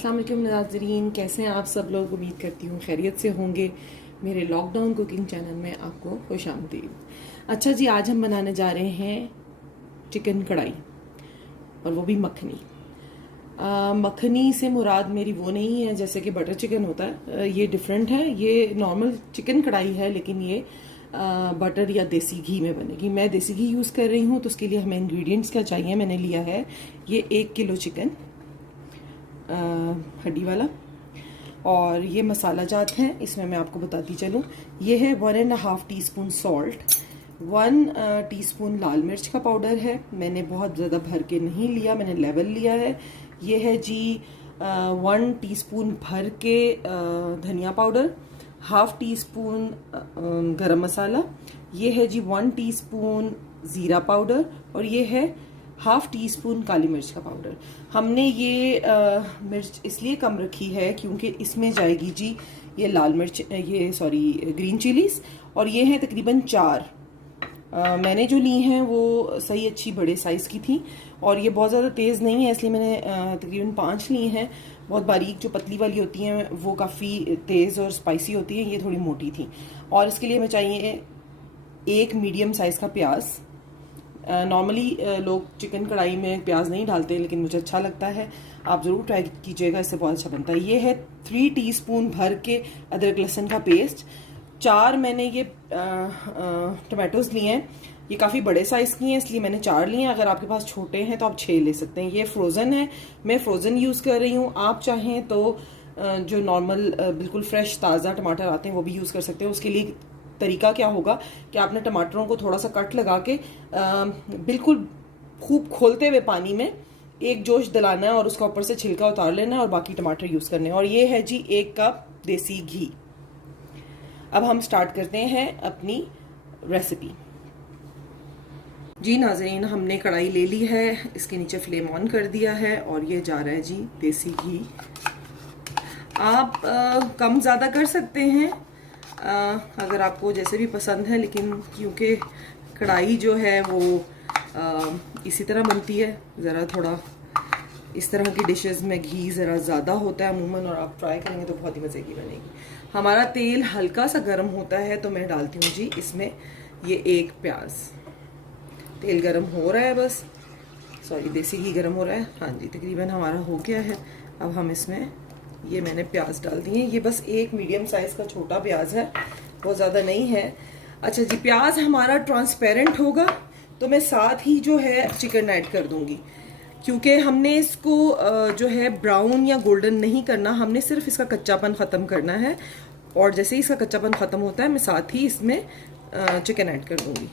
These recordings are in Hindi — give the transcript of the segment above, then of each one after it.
अस्सलाम वालेकुम नाज़रीन, कैसे हैं आप सब लोग। उम्मीद करती हूँ खैरियत से होंगे। मेरे लॉकडाउन कुकिंग चैनल में आपको खुशामदीद। अच्छा जी, आज हम बनाने जा रहे हैं चिकन कढ़ाई, और वो भी मखनी। मखनी से मुराद मेरी वो नहीं है जैसे कि बटर चिकन होता है, ये डिफरेंट है। ये नॉर्मल चिकन कढ़ाई है, लेकिन ये बटर या देसी घी में बनेगी। मैं देसी घी यूज़ कर रही हूँ, तो उसके लिए हमें इंग्रेडिएंट्स क्या चाहिए। मैंने लिया है ये 1 किलो चिकन हड्डी वाला, और ये मसाला जात हैं। इसमें मैं आपको बताती चलूँ, ये है 1.5 टीस्पून सॉल्ट, 1 टीस्पून लाल मिर्च का पाउडर है। मैंने बहुत ज़्यादा भर के नहीं लिया, मैंने लेवल लिया है। ये है जी 1 टीस्पून भर के धनिया पाउडर, 1/2 टीस्पून गरम मसाला। ये है जी 1 टीस्पून ज़ीरा पाउडर, और ये है 1/2 टीस्पून काली मिर्च का पाउडर। हमने ये मिर्च इसलिए कम रखी है क्योंकि इसमें जाएगी जी ये लाल मिर्च, ये ग्रीन चिलीज, और ये है तकरीबन 4। मैंने जो ली हैं वो सही अच्छी बड़े साइज़ की थी, और ये बहुत ज़्यादा तेज़ नहीं है, इसलिए मैंने तकरीबन 5 ली हैं। बहुत बारीक जो पतली वाली होती हैं वो काफ़ी तेज़ और स्पाइसी होती है, ये थोड़ी मोटी थी। और इसके लिए हमें चाहिए 1 मीडियम साइज़ का प्याज। नॉर्मली लोग चिकन कढ़ाई में प्याज नहीं डालते, लेकिन मुझे अच्छा लगता है, आप ज़रूर ट्राई कीजिएगा, इससे बहुत अच्छा बनता है। ये है 3 टीस्पून भर के अदरक लहसुन का पेस्ट। 4 मैंने ये टमाटोज लिए हैं, ये काफ़ी बड़े साइज़ की हैं, इसलिए मैंने 4 लिए हैं। अगर आपके पास छोटे हैं तो आप 6 ले सकते हैं। ये फ्रोज़न है, मैं फ्रोज़न यूज़ कर रही हूँ। आप चाहें तो जो नॉर्मल बिल्कुल फ्रेश ताज़ा टमाटर आते हैं वो भी यूज़ कर सकते हैं। उसके लिए तरीका क्या होगा कि आपने टमाटरों को थोड़ा सा कट लगा के बिल्कुल खूब खोलते हुए पानी में एक जोश दिलाना है, और उसका ऊपर से छिलका उतार लेना है, और बाकी टमाटर यूज़ करने हैं। और ये है जी 1 कप देसी घी। अब हम स्टार्ट करते हैं अपनी रेसिपी। जी नाज़रीन, हमने कढ़ाई ले ली है, इसके नीचे फ्लेम ऑन कर दिया है, और ये जा रहा है जी देसी घी। आप कम ज़्यादा कर सकते हैं अगर आपको जैसे भी पसंद है, लेकिन क्योंकि कढ़ाई जो है वो इसी तरह बनती है, ज़रा थोड़ा इस तरह की डिशेस में घी ज़रा ज़्यादा होता है अमूमन, और आप ट्राई करेंगे तो बहुत ही मज़े की बनेगी। हमारा तेल हल्का सा गर्म होता है तो मैं डालती हूँ जी इसमें ये 1 प्याज। तेल गर्म हो रहा है, बस देसी घी गर्म हो रहा है। हाँ जी, तकरीबन हमारा हो गया है। अब हम इसमें ये मैंने प्याज डाल दिए। ये बस 1 मीडियम साइज़ का छोटा प्याज है, बहुत ज़्यादा नहीं है। अच्छा जी, प्याज हमारा ट्रांसपेरेंट होगा तो मैं साथ ही जो है चिकन ऐड कर दूंगी, क्योंकि हमने इसको जो है ब्राउन या गोल्डन नहीं करना, हमने सिर्फ इसका कच्चापन ख़त्म करना है। और जैसे ही इसका कच्चापन ख़त्म होता है, मैं साथ ही इसमें चिकन ऐड कर दूंगी।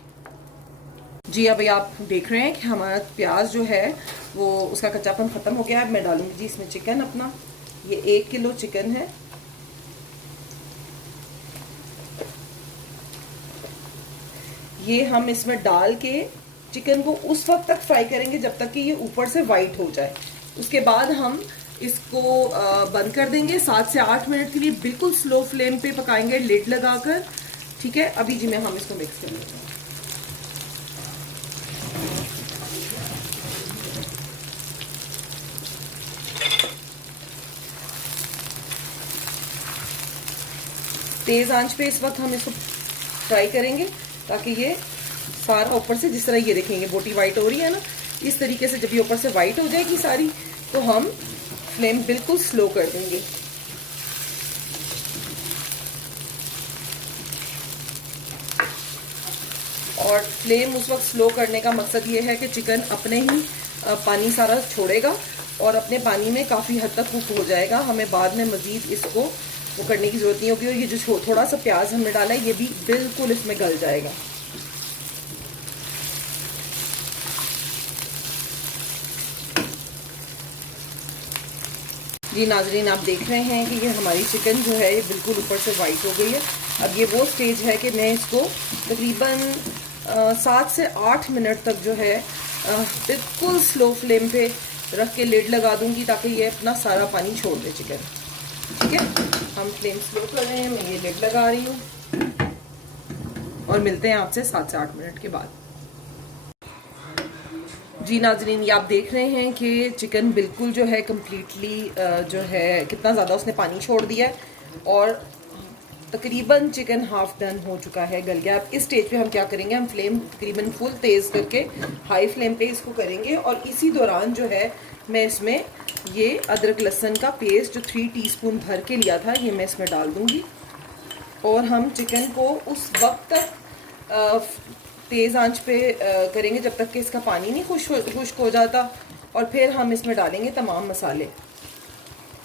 जी, अभी आप देख रहे हैं कि हमारा प्याज जो है वो उसका कच्चापन ख़त्म हो गया है। मैं डालूंगी जी इसमें चिकन अपना। ये 1 किलो चिकन है। ये हम इसमें डाल के चिकन को उस वक्त तक फ्राई करेंगे जब तक कि ये ऊपर से वाइट हो जाए। उसके बाद हम इसको बंद कर देंगे। 7 से 8 मिनट के लिए बिल्कुल स्लो फ्लेम पे पकाएंगे, लिड लगाकर। ठीक है, अभी जी हम इसको मिक्स कर लेते हैं। तेज आंच पे इस वक्त हम इसको फ्राई करेंगे, ताकि ये सारा ऊपर से, जिस तरह ये देखेंगे बोटी वाइट हो रही है ना, इस तरीके से जब ये ऊपर से वाइट हो जाएगी सारी, तो हम फ्लेम बिल्कुल स्लो कर देंगे। और फ्लेम उस वक्त स्लो करने का मकसद ये है कि चिकन अपने ही पानी सारा छोड़ेगा और अपने पानी में काफ़ी हद तक कुक हो जाएगा। हमें बाद में मज़ीद इसको वो करने की ज़रूरत नहीं होगी। और ये जो थोड़ा सा प्याज हमने डाला है, ये भी बिल्कुल इसमें गल जाएगा। जी नाजरीन, आप देख रहे हैं कि ये हमारी चिकन जो है ये बिल्कुल ऊपर से वाइट हो गई है। अब ये वो स्टेज है कि मैं इसको तकरीबन 7 से 8 मिनट तक जो है बिल्कुल स्लो फ्लेम पे रख के लिड लगा दूंगी, ताकि ये अपना सारा पानी छोड़ दे चिकन। ठीक है, हम फ्लेम स्लो कर रहे हैं, मैं ये लिड लगा रही हूँ, और मिलते हैं आपसे 7 से 8 मिनट के बाद। जी नाजरीन, ये आप देख रहे हैं कि चिकन बिल्कुल जो है कम्प्लीटली जो है कितना ज़्यादा उसने पानी छोड़ दिया है और तकरीबन चिकन हाफ डन हो चुका है, गल गया। अब इस स्टेज पे हम क्या करेंगे, हम फ्लेम तकरीबन फुल तेज़ करके हाई फ्लेम पे इसको करेंगे और इसी दौरान जो है मैं इसमें ये अदरक लहसुन का पेस्ट जो 3 टीस्पून भर के लिया था ये मैं इसमें डाल दूँगी और हम चिकन को उस वक्त तक तेज़ आंच पे करेंगे जब तक कि इसका पानी नहीं खुश्क हो जाता और फिर हम इसमें डालेंगे तमाम मसाले।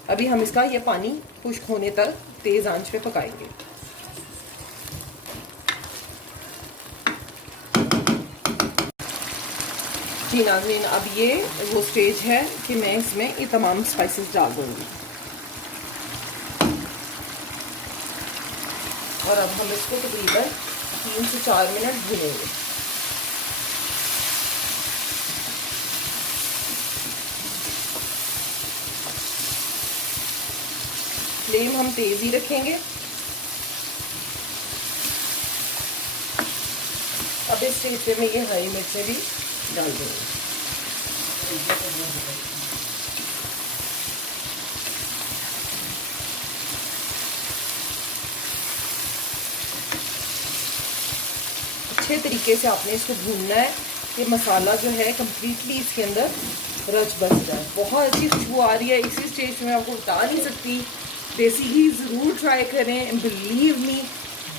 अभी हम इसका ये पानी खुश्क होने तक तेज़ आंच पे पकाएंगे। जी नाज़रीन, अब ये वो स्टेज है कि मैं इसमें ये तमाम स्पाइसेस डाल दूँगी और अब हम इसको तकरीबन 3 से 4 मिनट भूनेंगे। फ्लेम हम तेज ही रखेंगे। अब इस स्टेज पे मैं ये हरी मिर्चें भी डाल दूँगी। अच्छे तरीके से आपने इसको भूनना है, ये मसाला जो है कम्प्लीटली इसके अंदर रच बस जाए। बहुत अच्छी खुशबू आ रही है। इसी स्टेज में आपको बता नहीं सकती, देसी घी ज़रूर ट्राई करें, बिलीव मी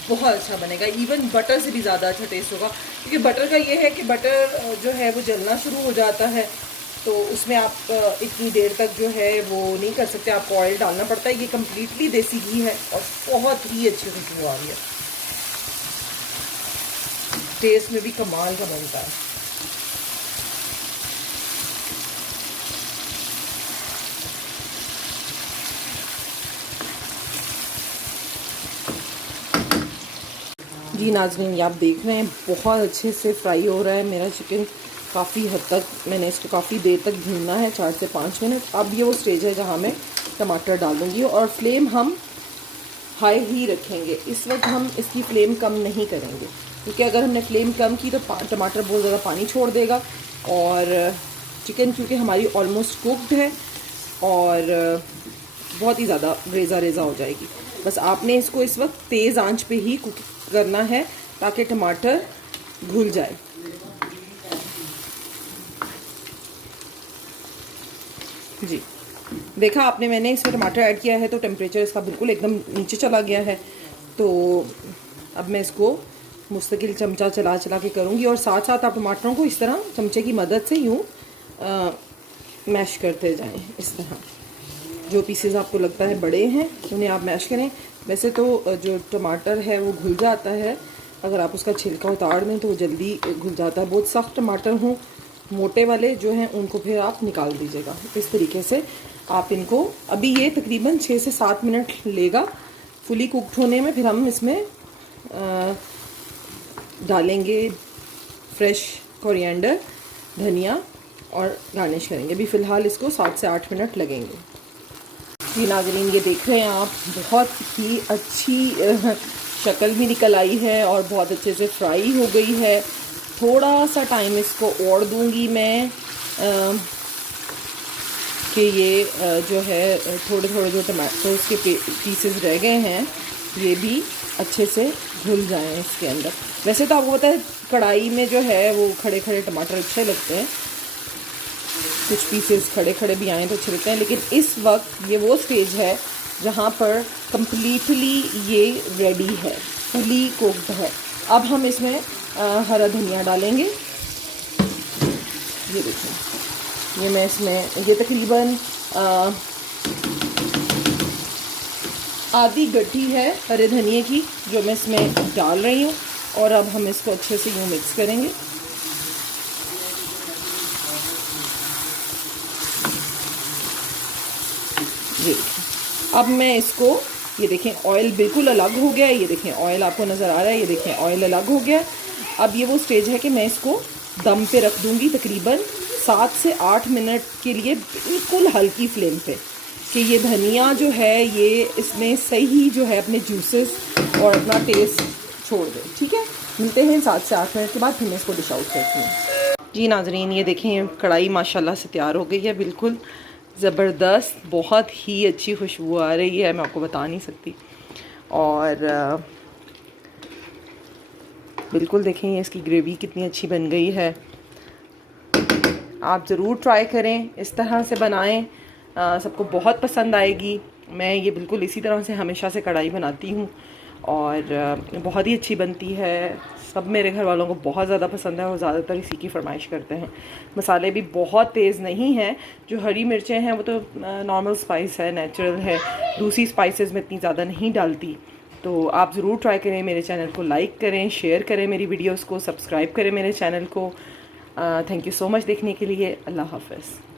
बहुत अच्छा बनेगा। इवन बटर से भी ज़्यादा अच्छा टेस्ट होगा, क्योंकि बटर का ये है कि बटर जो है वो जलना शुरू हो जाता है, तो उसमें आप इतनी देर तक जो है वो नहीं कर सकते, आपको ऑयल डालना पड़ता है। ये कम्प्लीटली देसी घी है और बहुत ही अच्छी खुशबू आ रही है, टेस्ट में भी कमाल का बनता है। जी नाज़रीन, ये आप देख रहे हैं बहुत अच्छे से फ्राई हो रहा है मेरा चिकन। काफ़ी हद तक मैंने इसको काफ़ी देर तक भूनना है, 4 से 5 मिनट। अब ये वो स्टेज है जहाँ मैं टमाटर डाल दूँगी और फ्लेम हम हाई ही रखेंगे। इस वक्त हम इसकी फ्लेम कम नहीं करेंगे, क्योंकि अगर हमने फ्लेम कम की तो टमाटर बहुत ज़्यादा पानी छोड़ देगा और चिकन क्योंकि हमारी ऑलमोस्ट कुक्ड है और बहुत ही ज़्यादा रेज़ा रेज़ा हो जाएगी। बस आपने इसको इस वक्त तेज़ आंच पे ही कुक करना है ताकि टमाटर घुल जाए। जी देखा आपने, मैंने इसमें टमाटर ऐड किया है तो टेम्परेचर इसका बिल्कुल एकदम नीचे चला गया है। तो अब मैं इसको मुस्तकिल चमचा चला चला के करूँगी और साथ साथ आप टमाटरों को इस तरह चमचे की मदद से यूँ मैश करते जाएं। इस तरह जो पीसेस आपको लगता है बड़े हैं उन्हें आप मैश करें। वैसे तो जो टमाटर है वो घुल जाता है, अगर आप उसका छिलका उतार दें तो वो जल्दी घुल जाता है। बहुत सख्त टमाटर हों, मोटे वाले जो हैं उनको फिर आप निकाल दीजिएगा। इस तरीके से आप इनको, अभी ये तकरीबन 6 से 7 मिनट लेगा फुली कुक्ड होने में। फिर हम इसमें डालेंगे फ्रेश कोरिएंडर, धनिया और गार्निश करेंगे। अभी फ़िलहाल इसको 7 से 8 मिनट लगेंगे। जी नाज़रीन, ये देख रहे हैं आप, बहुत ही अच्छी शक्ल भी निकल आई है और बहुत अच्छे से फ्राई हो गई है। थोड़ा सा टाइम इसको और दूंगी मैं कि ये जो है थोड़े थोड़े जो टमाटोस के पीसेस रह गए हैं ये भी अच्छे से घुल जाएं इसके अंदर। वैसे तो आपको पता है कढ़ाई में जो है वो खड़े खड़े टमाटर अच्छे लगते हैं, कुछ पीसेस खड़े खड़े भी आए तो अच्छे लगते हैं, लेकिन इस वक्त ये वो स्टेज है जहाँ पर कम्प्लीटली ये रेडी है, फुली कुक्ड है। अब हम इसमें हरा धनिया डालेंगे। ये देखिए, ये मैं इसमें ये तकरीबन आधी गड्ढी है हरे धनिए की जो मैं इसमें डाल रही हूँ और अब हम इसको अच्छे से यूँ मिक्स करेंगे। ये अब मैं इसको, ये देखें ऑयल बिल्कुल अलग हो गया है, ये देखें ऑयल आपको नज़र आ रहा है, ये देखें ऑयल अलग हो गया। अब ये वो स्टेज है कि मैं इसको दम पे रख दूंगी तकरीबन 7 से 8 मिनट के लिए, बिल्कुल हल्की फ्लेम पे, कि ये धनिया जो है ये इसमें सही जो है अपने जूसेस और अपना टेस्ट छोड़ दे। ठीक है, मिलते हैं 7 से 8 मिनट के बाद, फिर मैं इसको डिश आउट करती हूँ। जी नाजरीन, ये देखें कढ़ाई माशाल्लाह से तैयार हो गई है, बिल्कुल ज़बरदस्त, बहुत ही अच्छी खुशबू आ रही है, मैं आपको बता नहीं सकती। और बिल्कुल देखें इसकी ग्रेवी कितनी अच्छी बन गई है। आप ज़रूर ट्राई करें, इस तरह से बनाएं, सबको बहुत पसंद आएगी। मैं ये बिल्कुल इसी तरह से हमेशा से कढ़ाई बनाती हूँ और बहुत ही अच्छी बनती है। सब मेरे घर वालों को बहुत ज़्यादा पसंद है और ज़्यादातर इसी की फरमाइश करते हैं। मसाले भी बहुत तेज़ नहीं हैं, जो हरी मिर्चें हैं वो तो नॉर्मल स्पाइस है, नेचुरल है, दूसरी स्पाइसेस में इतनी ज़्यादा नहीं डालती। तो आप ज़रूर ट्राई करें, मेरे चैनल को लाइक करें, शेयर करें, मेरी वीडियोस को सब्सक्राइब करें मेरे चैनल को। थैंक यू सो मच देखने के लिए। अल्लाह हाफ़िज़।